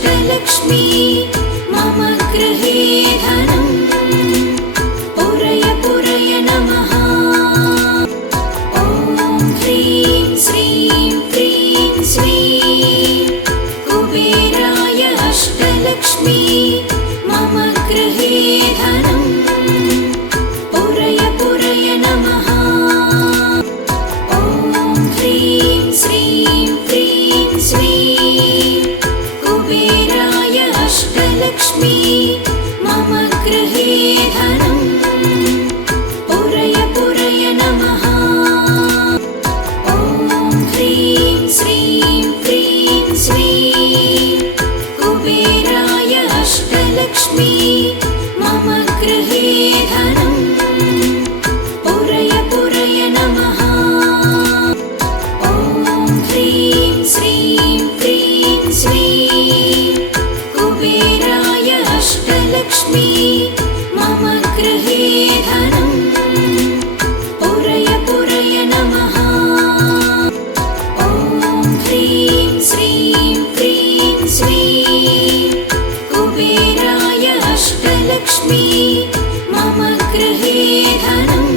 अष्टलक्ष्मी मम गृहे धनम् पुरय पुरय नमः। ॐ ह्रीं श्रीं क्रीं श्रीं कुबेराय अष्टलक्ष्मी मम गृहे धनम् पुरय पुरय नमः। ॐ ह्रीं श्रीं क्रीं श्रीं कुबेराय अष्टलक्ष्मी मम गृहे धनम् पुरय पुरय नमः। ॐ ह्रीं श्रीं क्रीं श्रीं कुबेराय अष्टलक्ष्मी मम गृहे धनम् पुरय पुरय नमः। ॐ ह्रीं श्रीं क्रीं श्रीं कुबेराय अष्टलक्ष्मी मम गृहे धनम् पुरय पुरय नमः। ॐ ह्रीं श्रीं क्रीं श्रीं कुबेराय अष्टलक्ष्मी मम गृहे धनम्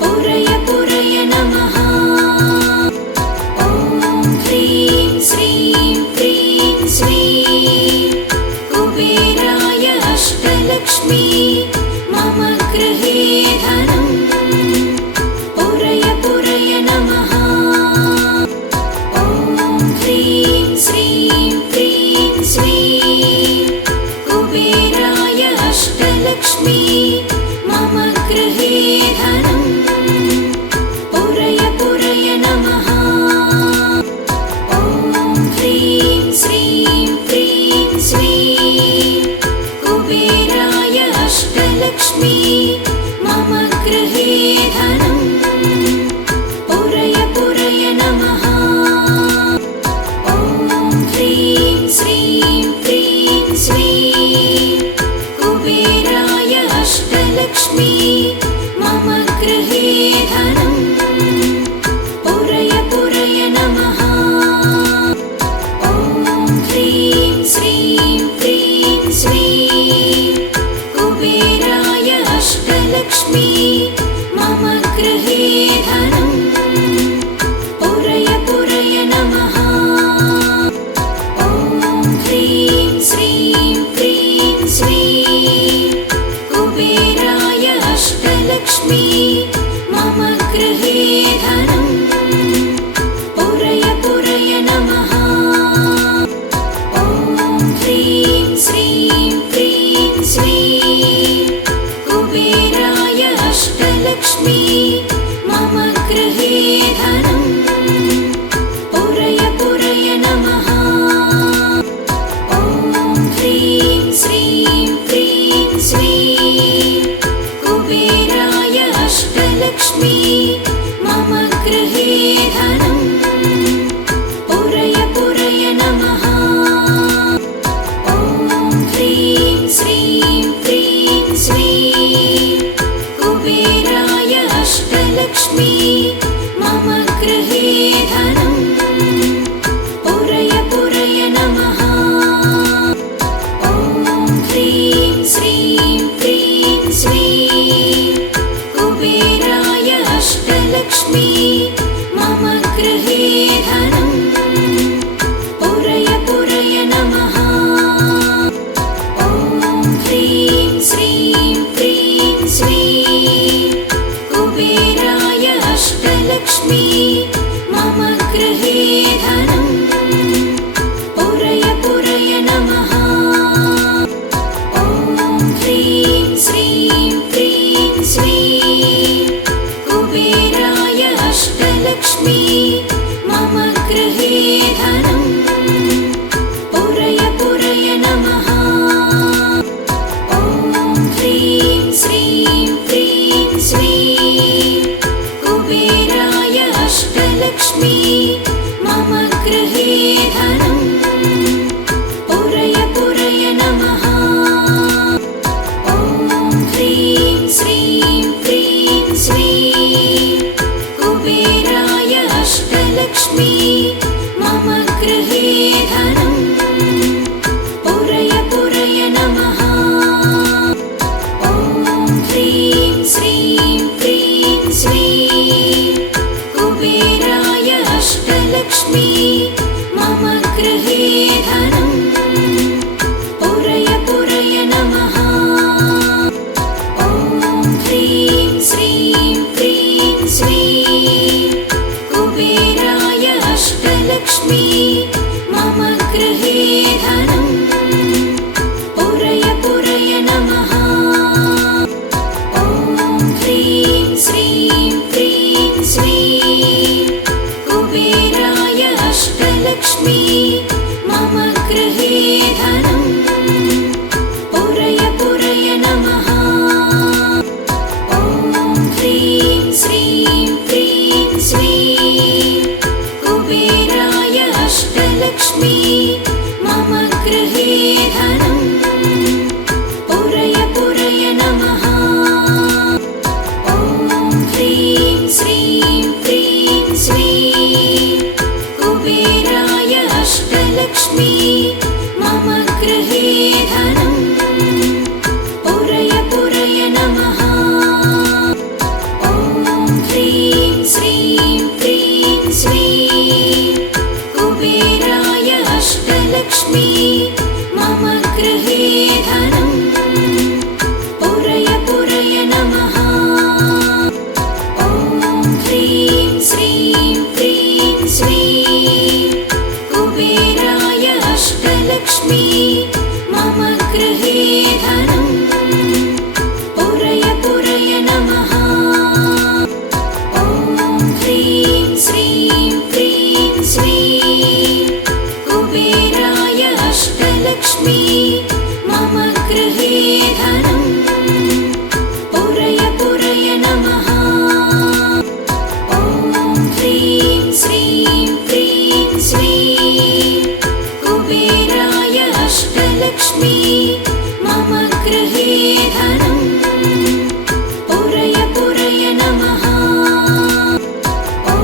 पुरय पुरय नमः। ॐ ह्रीं श्रीं क्रीं श्रीं कुबेराय अष्टलक्ष्मी मम गृहे धनम् पुरय पुरय नमः। ॐ ह्रीं श्रीं क्रीं श्रीं कुबेराय अष्टलक्ष्मी मम गृहे धनम् पुरय पुरय नमः। ॐ ह्रीं श्रीं क्रीं श्रीं कुबेराय अष्टलक्ष्मी मम गृहे धनम् पुरय पुरय नमः। ॐ ह्रीं श्रीं क्रीं श्रीं कुबेराय अष्टलक्ष्मी मम गृहे धनम् पुरय पुरय नमः। ॐ ह्रीं श्रीं क्रीं श्रीं कुबेराय अष्टलक्ष्मी मम गृहे धनम् पुरय पुरय नमः। ॐ ह्रीं श्रीं क्रीं श्रीं कुबेराय अष्टलक्ष्मी मम गृहे धनम् पुरय पुरय नमः। ॐ ह्रीं श्रीं क्रीं श्रीं कुबेराय अष्टलक्ष्मी मम गृहे धनम् पुरय पुरय नमः। ॐ ह्रीं श्रीं क्रीं श्रीं कुबेराय अष्टलक्ष्मी मम गृहे धनम् पुरय पुरय नमः। ॐ ह्रीं श्रीं क्रीं श्रीं कुबेराय अष्टलक्ष्मी मम गृहे धनम् पुरय पुरय नमः। ॐ ह्रीं श्रीं क्रीं श्रीं कुबेराय गृहे धनं पुरय पुरय नमः। ॐ ह्रीं श्रीं क्रीं श्रीं कुबेराय अष्टलक्ष्मी मम गृहे धनं पुरय पुरय नमः। ॐ ह्रीं श्रीं क्रीं श्रीं कुबेराय अष्टलक्ष्मी मम गृहे धनं पुरय पुरय नमः। ॐ ह्रीं श्रीं क्रीं श्रीं कुबेराय अष्टलक्ष्मी मम गृहे धनं पुरय पुरय नमः। ॐ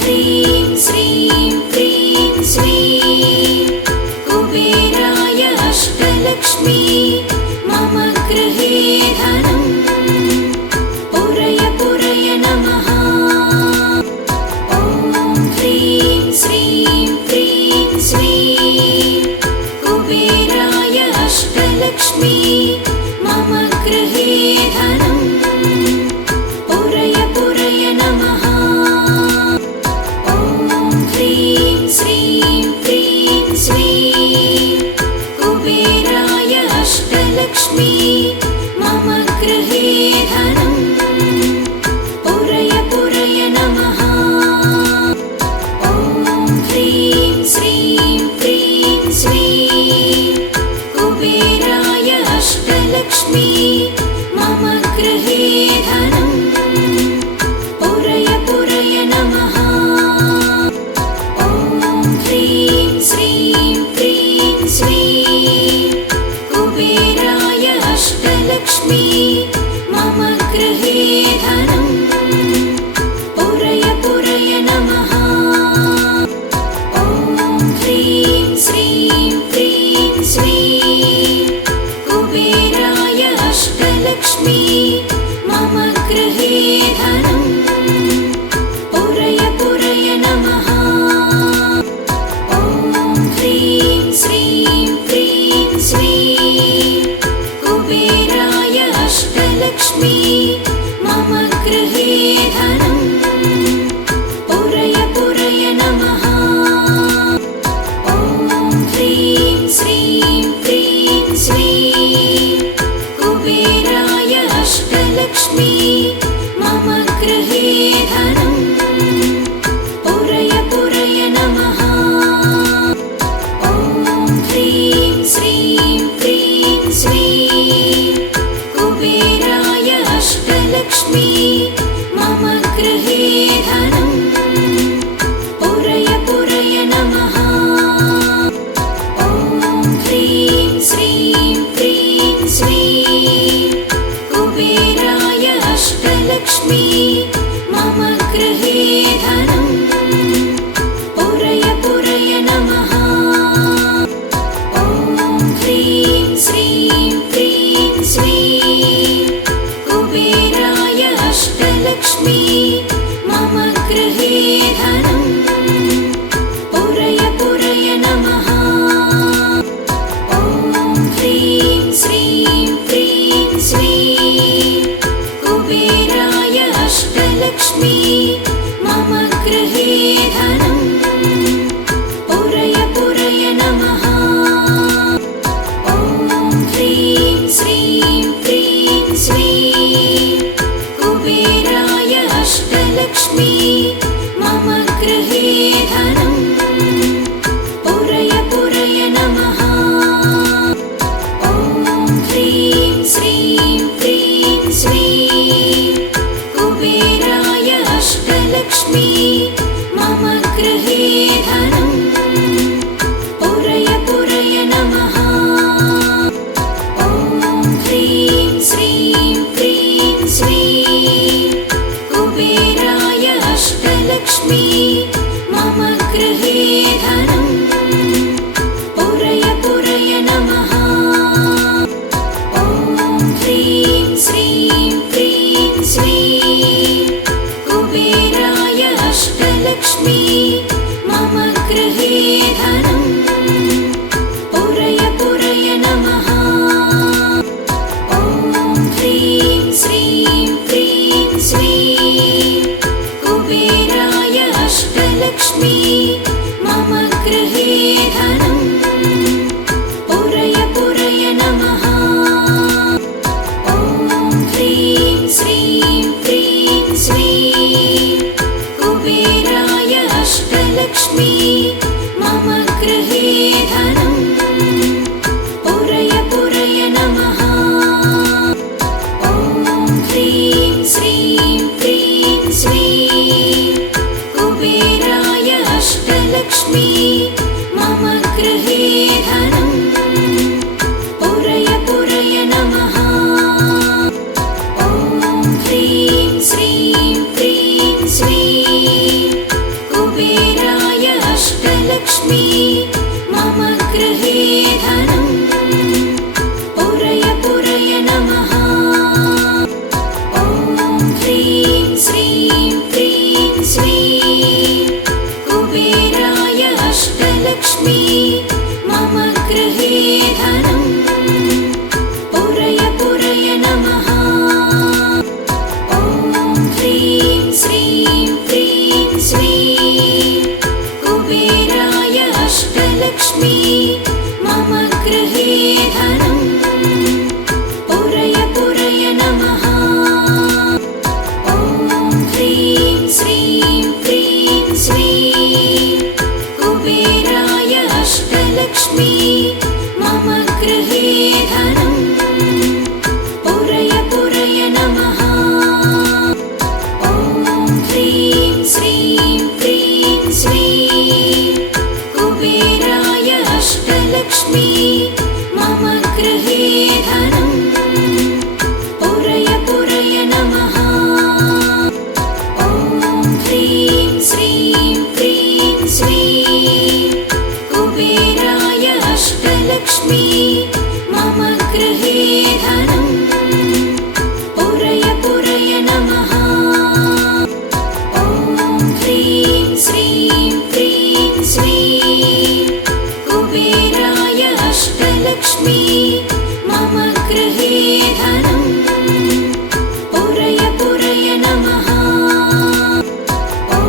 ह्रीं श्रीं क्रीं श्रीं कुबेराय अष्टलक्ष्मी मम गृहे धनं पुरय पुरय नमः। ॐ ह्रीं श्रीं क्रीं श्रीं कुबेराय अष्टलक्ष्मी मम गृहे धनं पुरय पुरय नमः। ॐ ह्रीं श्रीं क्रीं श्रीं कुबेराय अष्टलक्ष्मी मम गृहे धनं पुरय पुरय नमः। ॐ ह्रीं श्रीं क्रीं श्रीं कुबेराय अष्टलक्ष्मी मम गृहे धनं पुरय पुरय नमः। ॐ ह्रीं श्रीं क्रीं श्रीं कुबेराय अष्टलक्ष्मी मम गृहे धनं पुरय पुरय नमः। ॐ ह्रीं श्रीं क्रीं श्रीं कुबेराय अष्टलक्ष्मी मम गृहे धनं पुरय पुरय नमः। ॐ ह्रीं श्रीं क्रीं श्रीं कुबेराय अष्टलक्ष्मी मम गृहे धनं पुरय पुरय नमः। ॐ ह्रीं श्रीं क्रीं श्रीं कुबेराय अष्टलक्ष्मी मम गृहे धनं पुरय पुरय नमः। ॐ ह्रीं श्रीं क्रीं श्रीं कुबेराय अष्टलक्ष्मी मम गृहे धनं पुरय पुरय नमः। ॐ ह्रीं श्रीं क्रीं श्रीं कुबेराय अष्टलक्ष्मी मम गृहे धनं पुरय पुरय नमः। ॐ ह्रीं श्रीं क्रीं श्रीं कुबेराय अष्टलक्ष्मी मम गृहे धनं पुरय पुरय नमः। ॐ ह्रीं श्रीं क्रीं श्रीं कुबेराय अष्टलक्ष्मी मम गृहे धनं पुरय पुरय नमः। ॐ ह्रीं श्रीं क्रीं श्रीं कुबेराय अष्टलक्ष्मी मम गृहे धनं पुरय पुरय नमः। ॐ ह्रीं श्रीं क्रीं श्रीं कुबेराय अष्टलक्ष्मी मम गृहे धनं पुरय पुरय नमः। ॐ ह्रीं श्रीं क्रीं श्रीं कुबेराय अष्टलक्ष्मी मम गृहे धनं पुरय पुरय नमः। ॐ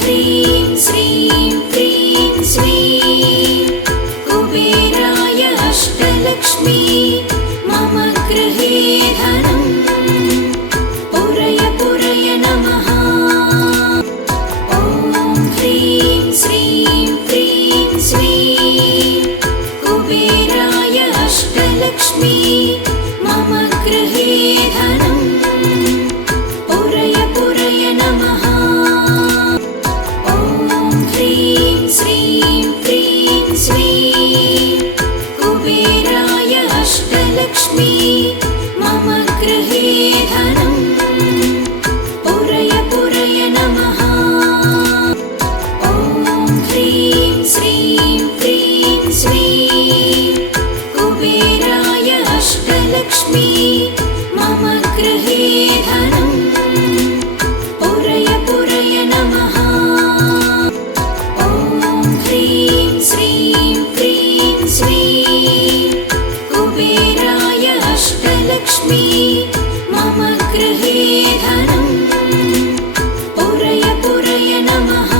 ह्रीं श्रीं क्रीं श्रीं कुबेराय अष्टलक्ष्मी मम गृहे धनं पुरय पुरय नमः। ॐ ह्रीं श्रीं क्रीं श्रीं कुबेराय अष्टलक्ष्मी मम गृहे धनं पुरय पुरय नमः। ॐ ह्रीं श्रीं क्रीं श्रीं कुबेराय अष्टलक्ष्मी मम गृहे धनं पुरय पुरय नमः। ॐ ह्रीं श्रीं क्रीं श्रीं कुबेराय अष्टलक्ष्मी मम गृहे धनं पुरय पुरय नमः। ॐ ह्रीं श्रीं क्रीं श्रीं कुबेराय अष्टलक्ष्मी मम गृहे धनं पुरय पुरय नमः।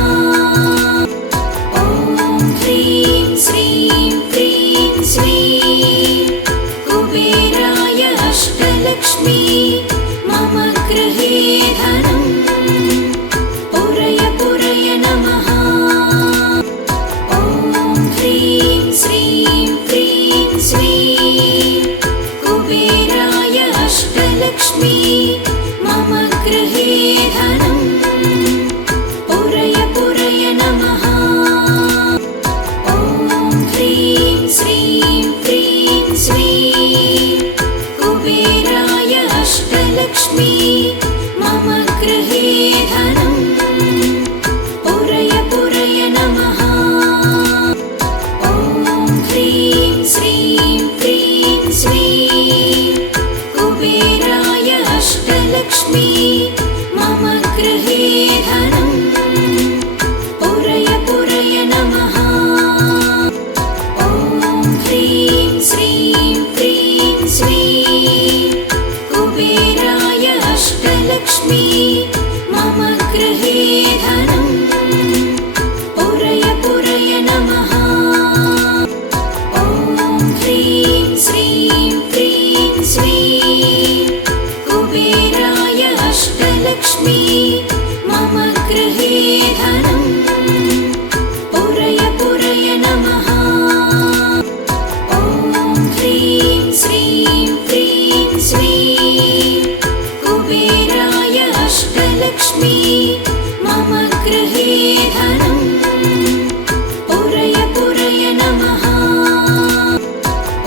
ॐ ह्रीं श्रीं क्रीं श्रीं कुबेराय अष्टलक्ष्मी मम गृहे धनं पुरय पुरय नमः। ॐ ह्रीं श्रीं क्रीं श्रीं कुबेराय अष्टलक्ष्मी मम गृहे धनं पुरय पुरय नमः। ॐ ह्रीं श्रीं क्रीं श्रीं कुबेराय अष्टलक्ष्मी मम गृहे धनं पुरय पुरय नमः। ॐ ह्रीं श्रीं क्रीं श्रीं कुबेराय अष्टलक्ष्मी मम गृहे धनं पुरय पुरय नमः। ॐ ह्रीं श्रीं क्रीं श्रीं कुबेराय अष्टलक्ष्मी मम गृहे धनं पुरय पुरय नमः। ॐ ह्रीं श्रीं क्रीं श्रीं कुबेराय अष्टलक्ष्मी मम गृहे धनं पुरय पुरय नमः। ॐ ह्रीं श्रीं क्रीं श्रीं कुबेराय अष्टलक्ष्मी मम गृहे धनं पुरय पुरय नमः।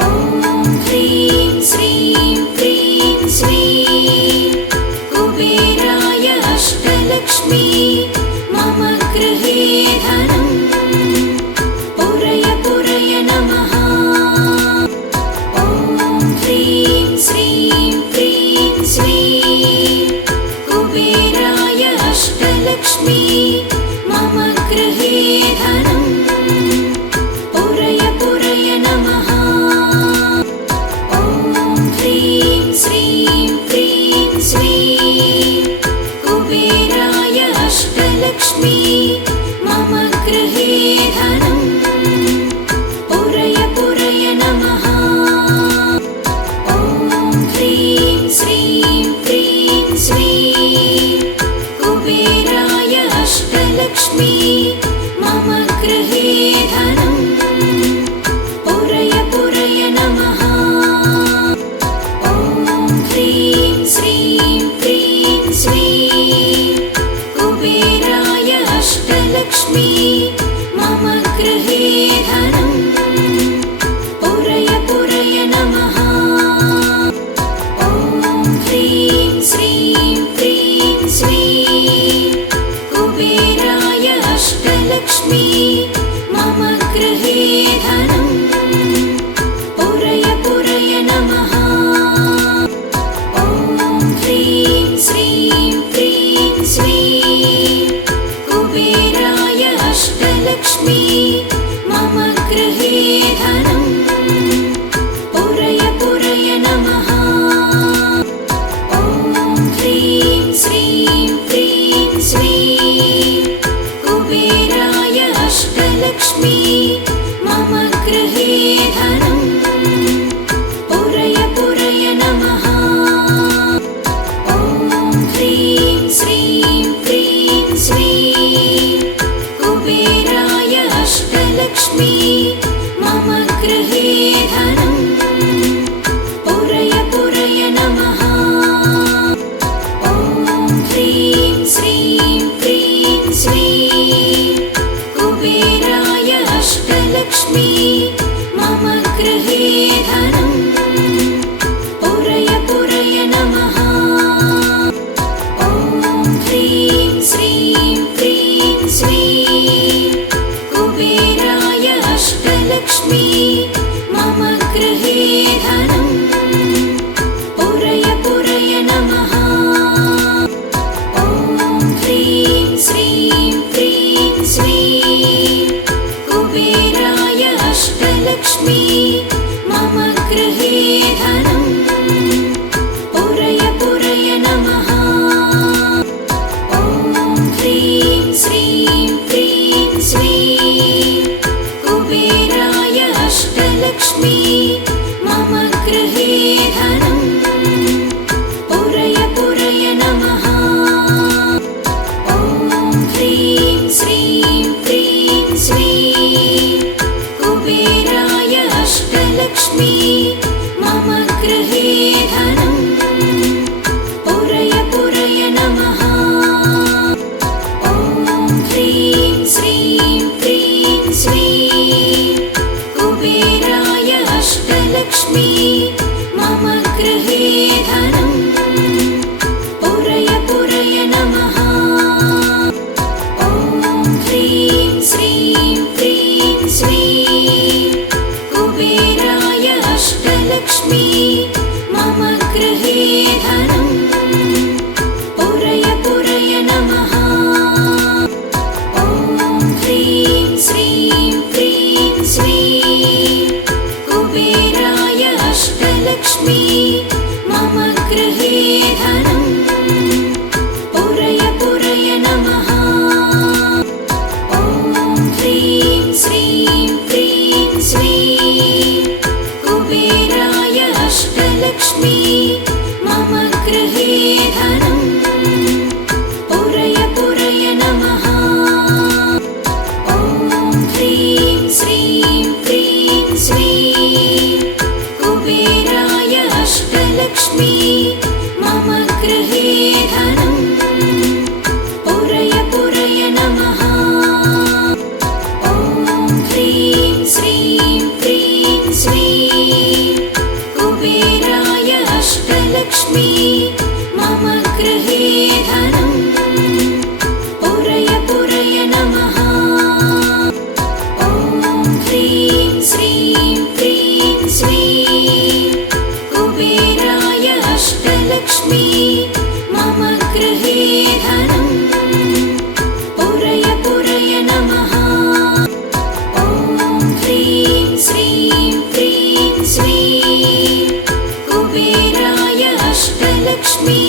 ॐ ह्रीं श्रीं क्रीं श्रीं कुबेराय अष्टलक्ष्मी मम गृहे धनं पुरय पुरय नमः। ॐ ह्रीं श्रीं क्रीं श्रीं कुबेराय अष्टलक्ष्मी मम गृहे धनं पुरय पुरय नमः। ॐ ह्रीं श्रीं क्रीं श्रीं कुबेराय अष्टलक्ष्मी मम गृहे धनं पुरय पुरय नमः। ॐ ह्रीं श्रीं क्रीं श्रीं कुबेराय अष्टलक्ष्मी मम गृहे धनम् पुरय पुरय नमः। ॐ ह्रीं श्रीं क्रीं श्रीं कुबेराय अष्टलक्ष्मी मम गृहे धनम् पुरय पुरय नमः। ॐ ह्रीं श्रीं क्रीं श्रीं कुबेराय अष्टलक्ष्मी मम गृहे धनम् पुरय पुरय नमः। ॐ ह्रीं श्रीं क्रीं श्रीं कुबेराय अष्टलक्ष्मी मम गृहे धनम् पुरय पुरय नमः। ॐ ह्रीं श्रीं क्रीं श्रीं कुबेराय अष्टलक्ष्मी मम गृहे धनम् पुरय पुरय नमः। ॐ ह्रीं श्रीं क्रीं श्रीं कुबेराय अष्टलक्ष्मी मम गृहे धनम् पुरय पुरय नमः। ॐ ह्रीं श्रीं क्रीं श्रीं कुबेराय अष्टलक्ष्मी मम गृहे धनम् पुरय पुरय नमः। ॐ ह्रीं श्रीं क्रीं श्रीं कुबेराय अष्टलक्ष्मी मम गृहे धनम् पुरय पुरय नमः। ॐ ह्रीं श्रीं क्रीं श्रीं कुबेराय अष्टलक्ष्मी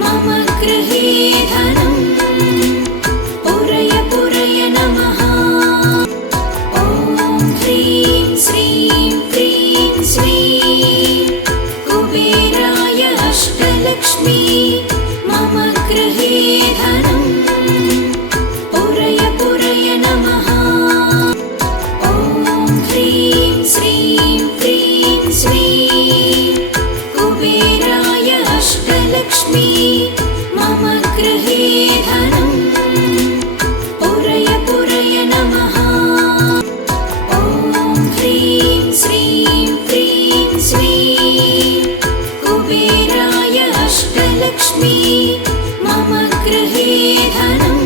मम गृहे धनम् पुरय पुरय नमः। ॐ ह्रीं श्रीं क्रीं श्रीं कुबेराय अष्टलक्ष्मी मम गृहे धनम् पुरय पुरय नमः। ॐ ह्रीं श्रीं क्रीं श्रीं कुबेराय अष्टलक्ष्मी मम गृहे धनम् पुरय पुरय नमः। ॐ ह्रीं श्रीं क्रीं श्रीं कुबेराय अष्टलक्ष्मी मम गृहे धनम्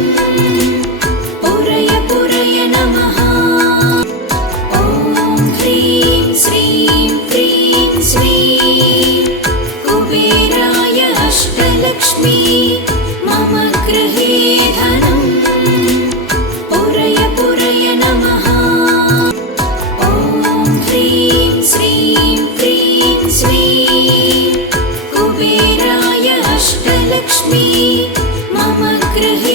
पुरय पुरय नमः। ॐ ह्रीं श्रीं क्रीं श्रीं कुबेराय अष्टलक्ष्मी मम गृहे धनम् पुरय पुरय नमः। ॐ ह्रीं श्रीं क्रीं श्रीं कुबेराय अष्टलक्ष्मी मम गृहे